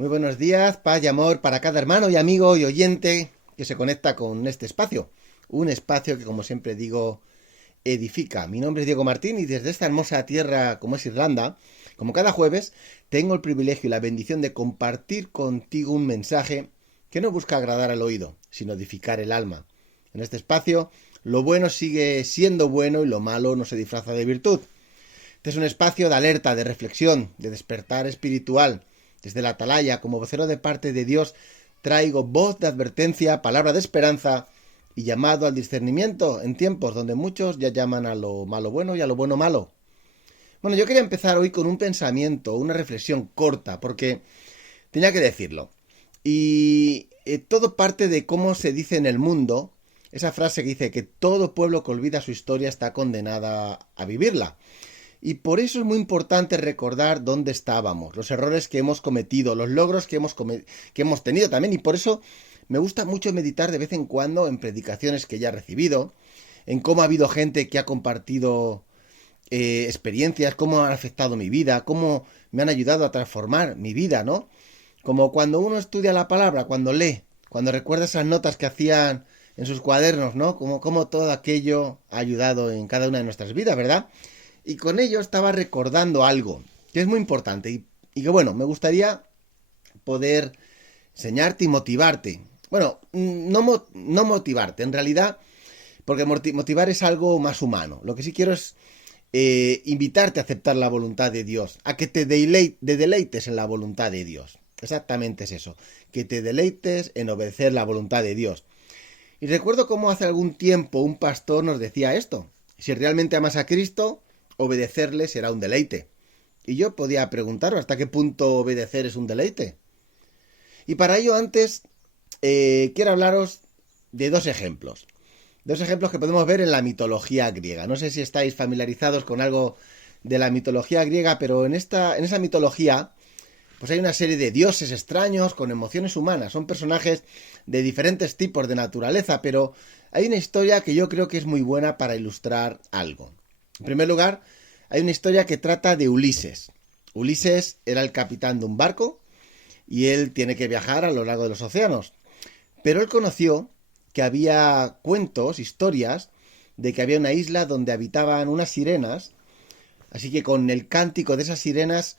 Muy buenos días, paz y amor para cada hermano y amigo y oyente que se conecta con este espacio. Un espacio que, como siempre digo, edifica. Mi nombre es Diego Martín y desde esta hermosa tierra como es Irlanda, como cada jueves, tengo el privilegio y la bendición de compartir contigo un mensaje que no busca agradar al oído, sino edificar el alma. En este espacio, lo bueno sigue siendo bueno y lo malo no se disfraza de virtud. Este es un espacio de alerta, de reflexión, de despertar espiritual. Desde la atalaya, como vocero de parte de Dios, traigo voz de advertencia, palabra de esperanza y llamado al discernimiento en tiempos donde muchos ya llaman a lo malo bueno y a lo bueno malo. Bueno, yo quería empezar hoy con un pensamiento, una reflexión corta, porque tenía que decirlo. Y todo parte de cómo se dice en el mundo, esa frase que dice que todo pueblo que olvida su historia está condenada a vivirla. Y por eso es muy importante recordar dónde estábamos, los errores que hemos cometido, los logros que hemos tenido también. Y por eso me gusta mucho meditar de vez en cuando en predicaciones que ya he recibido, en cómo ha habido gente que ha compartido experiencias, cómo han afectado mi vida, cómo me han ayudado a transformar mi vida, ¿no? Como cuando uno estudia la palabra, cuando lee, cuando recuerda esas notas que hacían en sus cuadernos, ¿no? Como todo aquello ha ayudado en cada una de nuestras vidas, ¿verdad? Y con ello estaba recordando algo que es muy importante y que bueno, me gustaría poder enseñarte y motivarte. Bueno, no motivarte, en realidad, porque motivar es algo más humano. Lo que sí quiero es invitarte a aceptar la voluntad de Dios, a que te deleites en la voluntad de Dios. Exactamente es eso, que te deleites en obedecer la voluntad de Dios. Y recuerdo cómo hace algún tiempo un pastor nos decía esto: si realmente amas a Cristo, obedecerle será un deleite. Y yo podía preguntaros hasta qué punto obedecer es un deleite. Y para ello antes quiero hablaros de dos ejemplos. Dos ejemplos que podemos ver en la mitología griega. No sé si estáis familiarizados con algo de la mitología griega, pero en esa mitología pues hay una serie de dioses extraños con emociones humanas. Son personajes de diferentes tipos de naturaleza, pero hay una historia que yo creo que es muy buena para ilustrar algo. En primer lugar, hay una historia que trata de Ulises. Ulises era el capitán de un barco y él tiene que viajar a lo largo de los océanos. Pero él conoció que había cuentos, historias, de que había una isla donde habitaban unas sirenas, así que con el cántico de esas sirenas,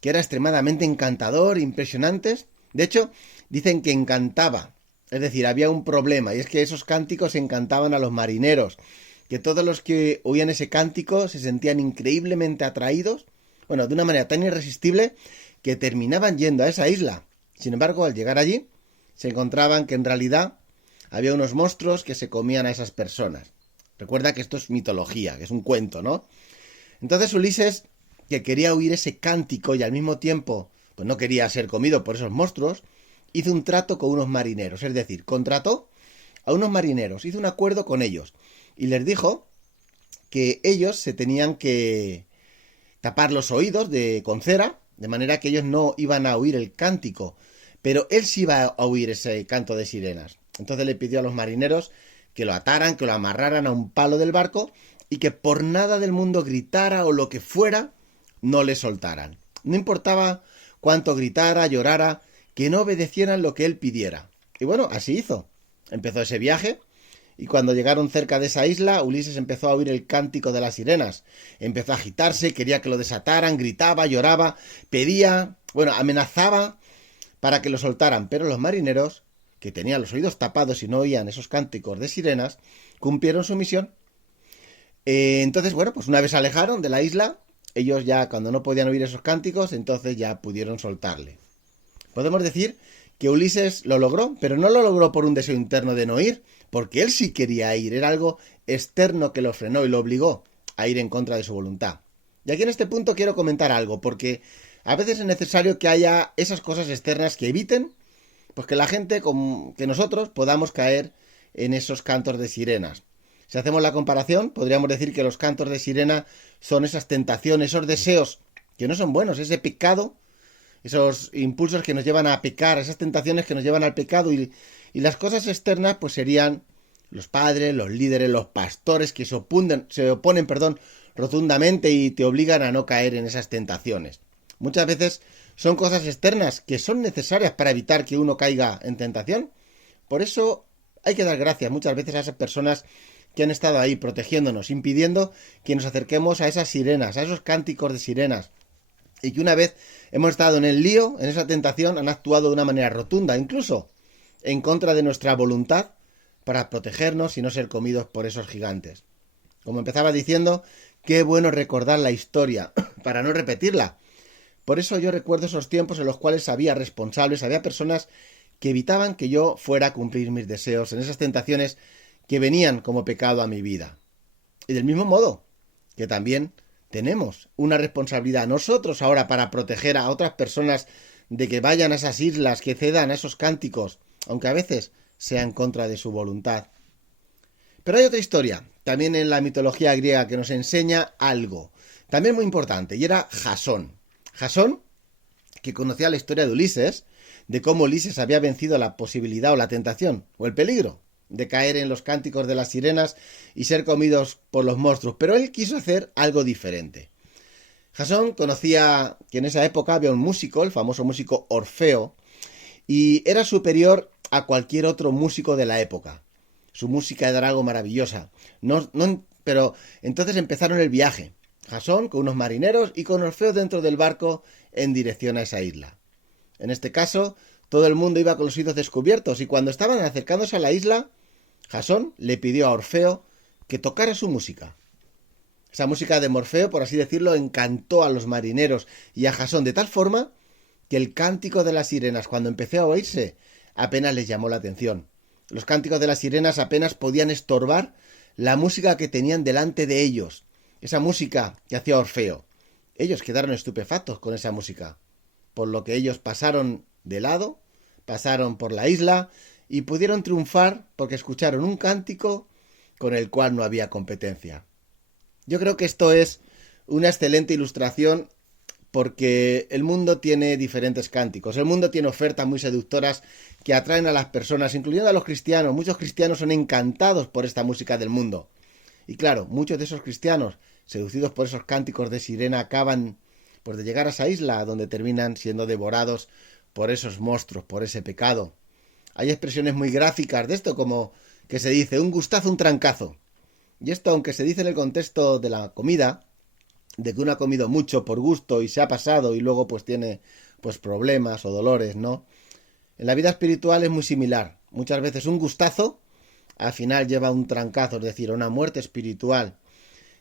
que era extremadamente encantador, impresionantes. De hecho, dicen que encantaba. Es decir, había un problema, y es que esos cánticos encantaban a los marineros, que todos los que oían ese cántico se sentían increíblemente atraídos, bueno, de una manera tan irresistible, que terminaban yendo a esa isla. Sin embargo, al llegar allí, se encontraban que en realidad había unos monstruos que se comían a esas personas. Recuerda que esto es mitología, que es un cuento, ¿no? Entonces Ulises, que quería oír ese cántico y al mismo tiempo pues no quería ser comido por esos monstruos, hizo un trato con unos marineros, es decir, contrató a unos marineros, hizo un acuerdo con ellos y les dijo que ellos se tenían que tapar los oídos con cera, de manera que ellos no iban a oír el cántico, pero él sí iba a oír ese canto de sirenas. Entonces le pidió a los marineros que lo ataran, que lo amarraran a un palo del barco y que por nada del mundo gritara o lo que fuera, no le soltaran. No importaba cuánto gritara, llorara, que no obedecieran lo que él pidiera. Y bueno, así hizo. Empezó ese viaje y cuando llegaron cerca de esa isla, Ulises empezó a oír el cántico de las sirenas. Empezó a agitarse, quería que lo desataran, gritaba, lloraba, pedía, bueno, amenazaba para que lo soltaran, pero los marineros, que tenían los oídos tapados y no oían esos cánticos de sirenas, cumplieron su misión. Entonces, bueno, pues una vez se alejaron de la isla, ellos ya cuando no podían oír esos cánticos, entonces ya pudieron soltarle. Podemos decir que Ulises lo logró, pero no lo logró por un deseo interno de no ir, porque él sí quería ir, era algo externo que lo frenó y lo obligó a ir en contra de su voluntad. Y aquí en este punto quiero comentar algo, porque a veces es necesario que haya esas cosas externas que eviten pues que la gente, que nosotros, podamos caer en esos cantos de sirenas. Si hacemos la comparación, podríamos decir que los cantos de sirena son esas tentaciones, esos deseos que no son buenos, ese pecado, esos impulsos que nos llevan a pecar, esas tentaciones que nos llevan al pecado y las cosas externas pues serían los padres, los líderes, los pastores que se oponen, rotundamente y te obligan a no caer en esas tentaciones. Muchas veces son cosas externas que son necesarias para evitar que uno caiga en tentación. Por eso hay que dar gracias muchas veces a esas personas que han estado ahí protegiéndonos, impidiendo que nos acerquemos a esas sirenas, a esos cánticos de sirenas. Y que una vez hemos estado en el lío, en esa tentación, han actuado de una manera rotunda, incluso en contra de nuestra voluntad, para protegernos y no ser comidos por esos gigantes. Como empezaba diciendo, qué bueno recordar la historia, para no repetirla. Por eso yo recuerdo esos tiempos en los cuales había responsables, había personas que evitaban que yo fuera a cumplir mis deseos en esas tentaciones que venían como pecado a mi vida. Y del mismo modo, que también tenemos una responsabilidad nosotros ahora para proteger a otras personas de que vayan a esas islas, que cedan a esos cánticos, aunque a veces sea en contra de su voluntad. Pero hay otra historia, también en la mitología griega, que nos enseña algo, también muy importante, y era Jasón. Jasón, que conocía la historia de Ulises, de cómo Ulises había vencido la posibilidad o la tentación, o el peligro, de caer en los cánticos de las sirenas y ser comidos por los monstruos, pero él quiso hacer algo diferente. Jasón conocía que en esa época había un músico, el famoso músico Orfeo, y era superior a cualquier otro músico de la época. Su música era algo maravillosa. Pero entonces empezaron el viaje. Jasón con unos marineros y con Orfeo dentro del barco en dirección a esa isla. En este caso, todo el mundo iba con los oídos descubiertos y cuando estaban acercándose a la isla, Jasón le pidió a Orfeo que tocara su música. Esa música de Morfeo, por así decirlo, encantó a los marineros y a Jasón de tal forma que el cántico de las sirenas, cuando empezó a oírse, apenas les llamó la atención. Los cánticos de las sirenas apenas podían estorbar la música que tenían delante de ellos, esa música que hacía Orfeo. Ellos quedaron estupefactos con esa música, por lo que ellos pasaron de lado, pasaron por la isla y pudieron triunfar porque escucharon un cántico con el cual no había competencia. Yo creo que esto es una excelente ilustración porque el mundo tiene diferentes cánticos, el mundo tiene ofertas muy seductoras que atraen a las personas, incluyendo a los cristianos. Muchos cristianos son encantados por esta música del mundo. Y claro, muchos de esos cristianos, seducidos por esos cánticos de sirena, acaban pues de llegar a esa isla donde terminan siendo devorados por esos monstruos, por ese pecado. Hay expresiones muy gráficas de esto, como que se dice un gustazo, un trancazo. Y esto, aunque se dice en el contexto de la comida, de que uno ha comido mucho por gusto y se ha pasado y luego pues tiene pues problemas o dolores, ¿no? En la vida espiritual es muy similar. Muchas veces un gustazo al final lleva a un trancazo, es decir, a una muerte espiritual.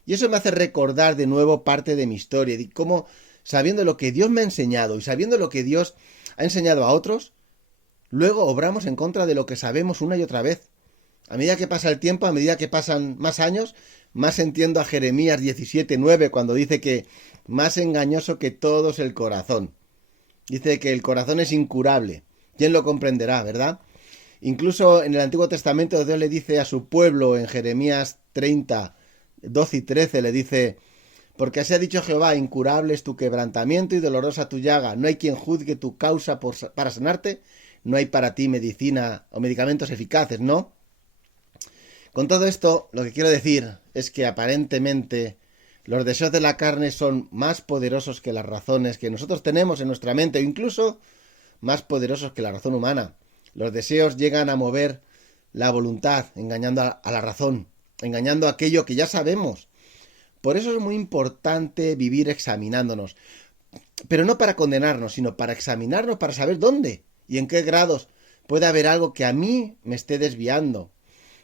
Y eso me hace recordar de nuevo parte de mi historia, de cómo, sabiendo lo que Dios me ha enseñado y sabiendo lo que Dios ha enseñado a otros, luego obramos en contra de lo que sabemos una y otra vez. A medida que pasa el tiempo, a medida que pasan más años, más entiendo a Jeremías 17:9 cuando dice que más engañoso que todo es el corazón. Dice que el corazón es incurable. ¿Quién lo comprenderá, verdad? Incluso en el Antiguo Testamento Dios le dice a su pueblo en Jeremías 30, 12 y 13, le dice: porque así ha dicho Jehová, incurable es tu quebrantamiento y dolorosa tu llaga. No hay quien juzgue tu causa para sanarte. No hay para ti medicina o medicamentos eficaces, ¿no? Con todo esto, lo que quiero decir es que aparentemente los deseos de la carne son más poderosos que las razones que nosotros tenemos en nuestra mente, o incluso más poderosos que la razón humana. Los deseos llegan a mover la voluntad, engañando a la razón, engañando a aquello que ya sabemos. Por eso es muy importante vivir examinándonos, pero no para condenarnos, sino para examinarnos, para saber dónde y en qué grados puede haber algo que a mí me esté desviando,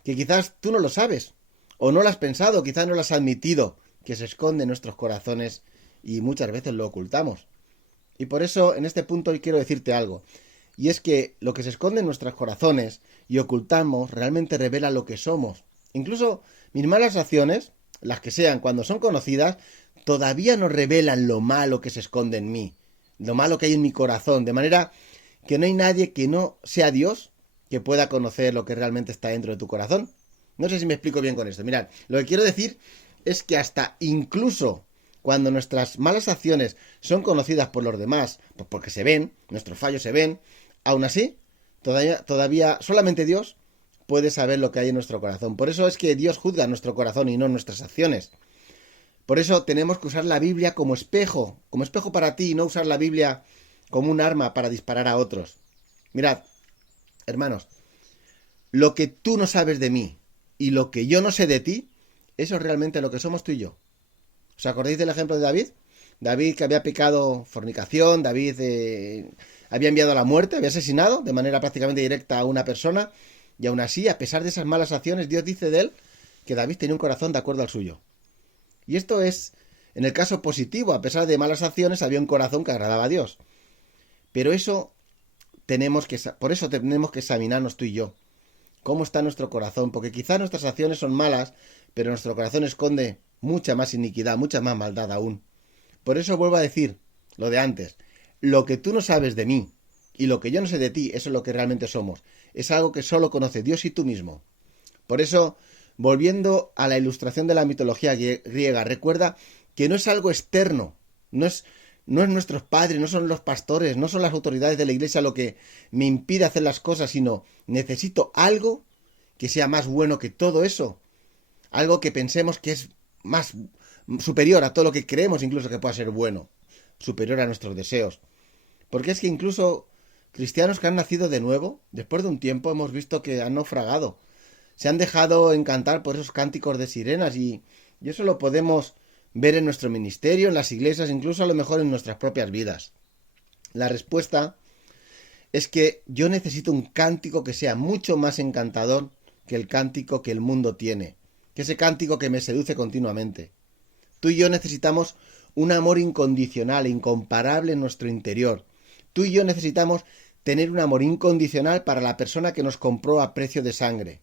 que quizás tú no lo sabes, o no lo has pensado, quizás no lo has admitido, que se esconde en nuestros corazones y muchas veces lo ocultamos. Y por eso en este punto hoy quiero decirte algo, y es que lo que se esconde en nuestros corazones y ocultamos realmente revela lo que somos. Incluso mis malas acciones, las que sean, cuando son conocidas, todavía no revelan lo malo que se esconde en mí, lo malo que hay en mi corazón, de manera que no hay nadie que no sea Dios que pueda conocer lo que realmente está dentro de tu corazón. No sé si me explico bien con esto. Mirad, lo que quiero decir es que hasta incluso cuando nuestras malas acciones son conocidas por los demás, pues porque se ven, nuestros fallos se ven, aún así, todavía solamente Dios puede saber lo que hay en nuestro corazón. Por eso es que Dios juzga nuestro corazón y no nuestras acciones. Por eso tenemos que usar la Biblia como espejo para ti, y no usar la Biblia como un arma para disparar a otros. Mirad, hermanos, lo que tú no sabes de mí y lo que yo no sé de ti, eso es realmente lo que somos tú y yo. ¿Os acordáis del ejemplo de David? David, que había pecado fornicación, David había enviado a la muerte, había asesinado de manera prácticamente directa a una persona, y aún así, a pesar de esas malas acciones, Dios dice de él que David tenía un corazón de acuerdo al suyo. Y esto es, en el caso positivo, a pesar de malas acciones, había un corazón que agradaba a Dios. Pero por eso tenemos que examinarnos tú y yo. ¿Cómo está nuestro corazón? Porque quizás nuestras acciones son malas, pero nuestro corazón esconde mucha más iniquidad, mucha más maldad aún. Por eso vuelvo a decir lo de antes. Lo que tú no sabes de mí y lo que yo no sé de ti, eso es lo que realmente somos. Es algo que solo conoce Dios y tú mismo. Por eso, volviendo a la ilustración de la mitología griega, recuerda que no es algo externo, no es nuestros padres, no son los pastores, no son las autoridades de la iglesia lo que me impide hacer las cosas, sino necesito algo que sea más bueno que todo eso. Algo que pensemos que es más superior a todo lo que creemos incluso que pueda ser bueno, superior a nuestros deseos. Porque es que incluso cristianos que han nacido de nuevo, después de un tiempo hemos visto que han naufragado. Se han dejado encantar por esos cánticos de sirenas y eso lo podemos ver en nuestro ministerio, en las iglesias, incluso a lo mejor en nuestras propias vidas. La respuesta es que yo necesito un cántico que sea mucho más encantador que el cántico que el mundo tiene, que ese cántico que me seduce continuamente. Tú y yo necesitamos un amor incondicional, incomparable en nuestro interior. Tú y yo necesitamos tener un amor incondicional para la persona que nos compró a precio de sangre.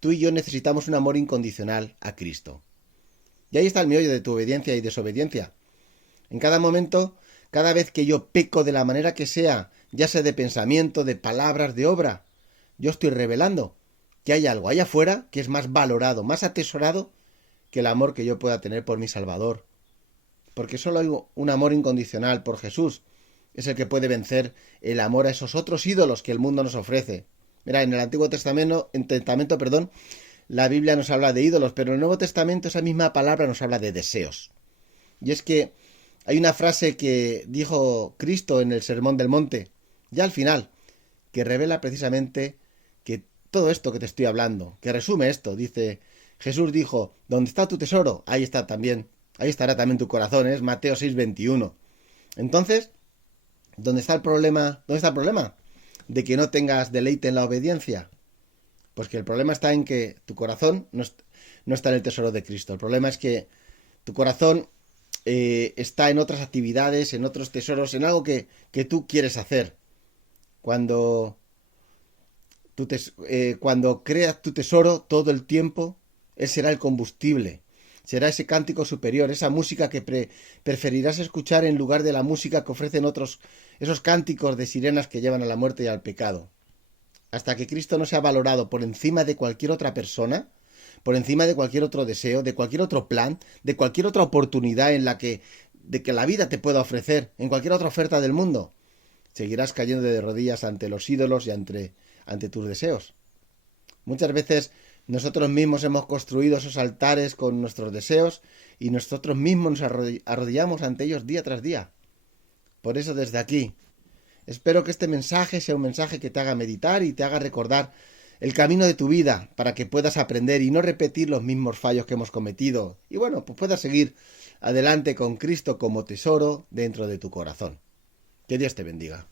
Tú y yo necesitamos un amor incondicional a Cristo. Y ahí está el meollo de tu obediencia y desobediencia. En cada momento, cada vez que yo peco de la manera que sea, ya sea de pensamiento, de palabras, de obra, yo estoy revelando que hay algo allá afuera que es más valorado, más atesorado que el amor que yo pueda tener por mi Salvador. Porque solo hay un amor incondicional por Jesús. Es el que puede vencer el amor a esos otros ídolos que el mundo nos ofrece. Mira, en el Antiguo Testamento, la Biblia nos habla de ídolos, pero en el Nuevo Testamento esa misma palabra nos habla de deseos. Y es que hay una frase que dijo Cristo en el Sermón del Monte, ya al final, que revela precisamente que todo esto que te estoy hablando, que resume esto, dice, Jesús dijo, ¿dónde está tu tesoro? Ahí estará también tu corazón, es Mateo 6:21. Entonces, ¿dónde está el problema? ¿Dónde está el problema? De que no tengas deleite en la obediencia. Pues que el problema está en que tu corazón no está en el tesoro de Cristo. El problema es que tu corazón está en otras actividades, en otros tesoros, en algo que tú quieres hacer. Cuando creas tu tesoro todo el tiempo, él será el combustible. Será ese cántico superior, esa música que preferirás escuchar en lugar de la música que ofrecen esos cánticos de sirenas que llevan a la muerte y al pecado. Hasta que Cristo no sea valorado por encima de cualquier otra persona, por encima de cualquier otro deseo, de cualquier otro plan, de cualquier otra oportunidad de que la vida te pueda ofrecer, en cualquier otra oferta del mundo, seguirás cayendo de rodillas ante los ídolos y ante tus deseos. Muchas veces nosotros mismos hemos construido esos altares con nuestros deseos y nosotros mismos nos arrodillamos ante ellos día tras día. Por eso desde aquí, espero que este mensaje sea un mensaje que te haga meditar y te haga recordar el camino de tu vida para que puedas aprender y no repetir los mismos fallos que hemos cometido. Y bueno, pues puedas seguir adelante con Cristo como tesoro dentro de tu corazón. Que Dios te bendiga.